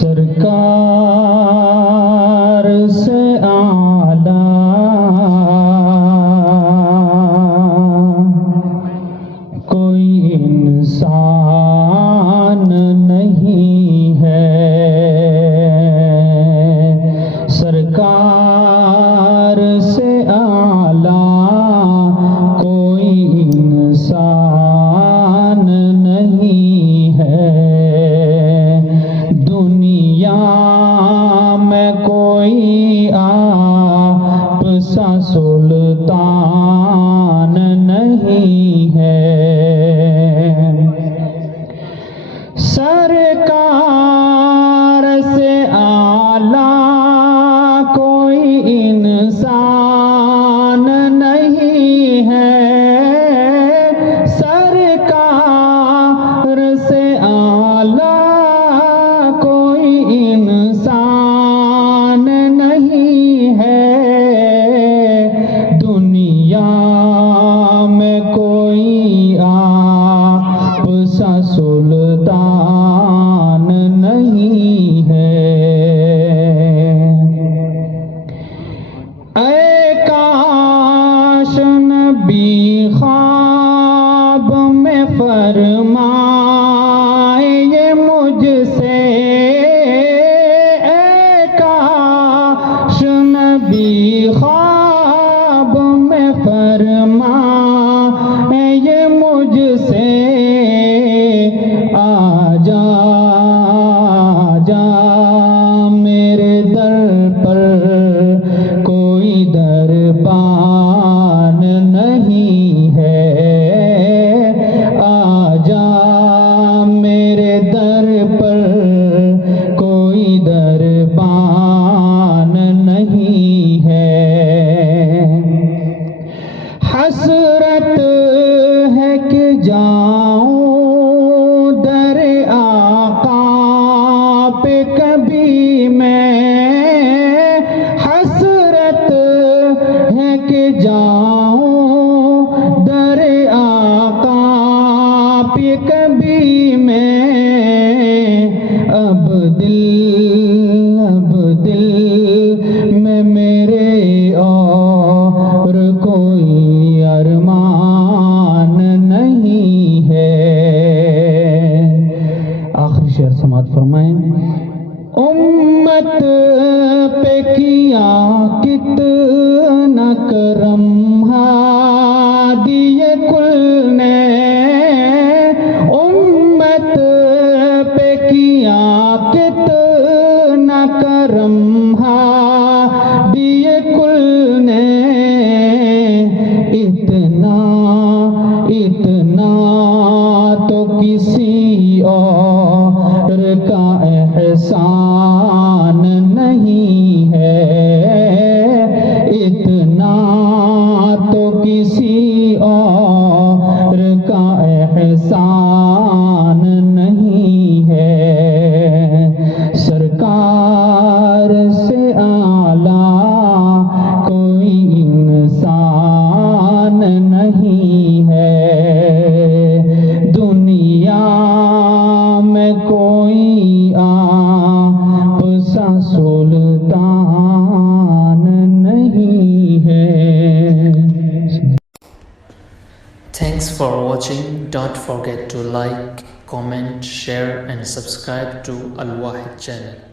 سرکار سے اعلیٰ کوئی انسان نہیں ہے، سرکار سے اعلیٰ کوئی انسان نہیں ہے، دنیا میں کوئی آپ سا سلطان نہیں ہے، سرکار سے اعلیٰ کوئی انسان نہیں ہے، سرکار سے اعلیٰ کوئی انسان نہیں ہے، دنیا میں کوئی آپ سا سلطان نہیں ہے، اے کاش نبی خواب میں فرمائے یہ مجھ سے، اے کاش نبی خواب میں فرمائے یہ مجھ سے، آجا میرے در پر کوئی دربان نہیں ہے، آجا میرے در پر کوئی دربان نہیں ہے، حسرت ہے کہ جاؤں در آقا پہ کبھی میں، حسرت ہے کہ جاؤں در آقا پہ کبھی میں، اب دل میں میرے اور کوئی ارمان نہیں ہے، آخری شعر سماعت فرمائیں، امت پہ کیا کتنا کرم ہادی کل نے، امت پہ کیا کتنا کرم ہادی کل نے، اتنا تو کسی اور کا احسان نہیں ہے، اتنا تو کسی اور کا احسان نہیں ہے، سرکار سے اعلیٰ کوئی انسان نہیں ہے، دنیا میں کوئی آپ سا سلطان نہیں ہے۔ Thanks for watching. Don't forget to like, comment, share and subscribe to Al Wahid channel.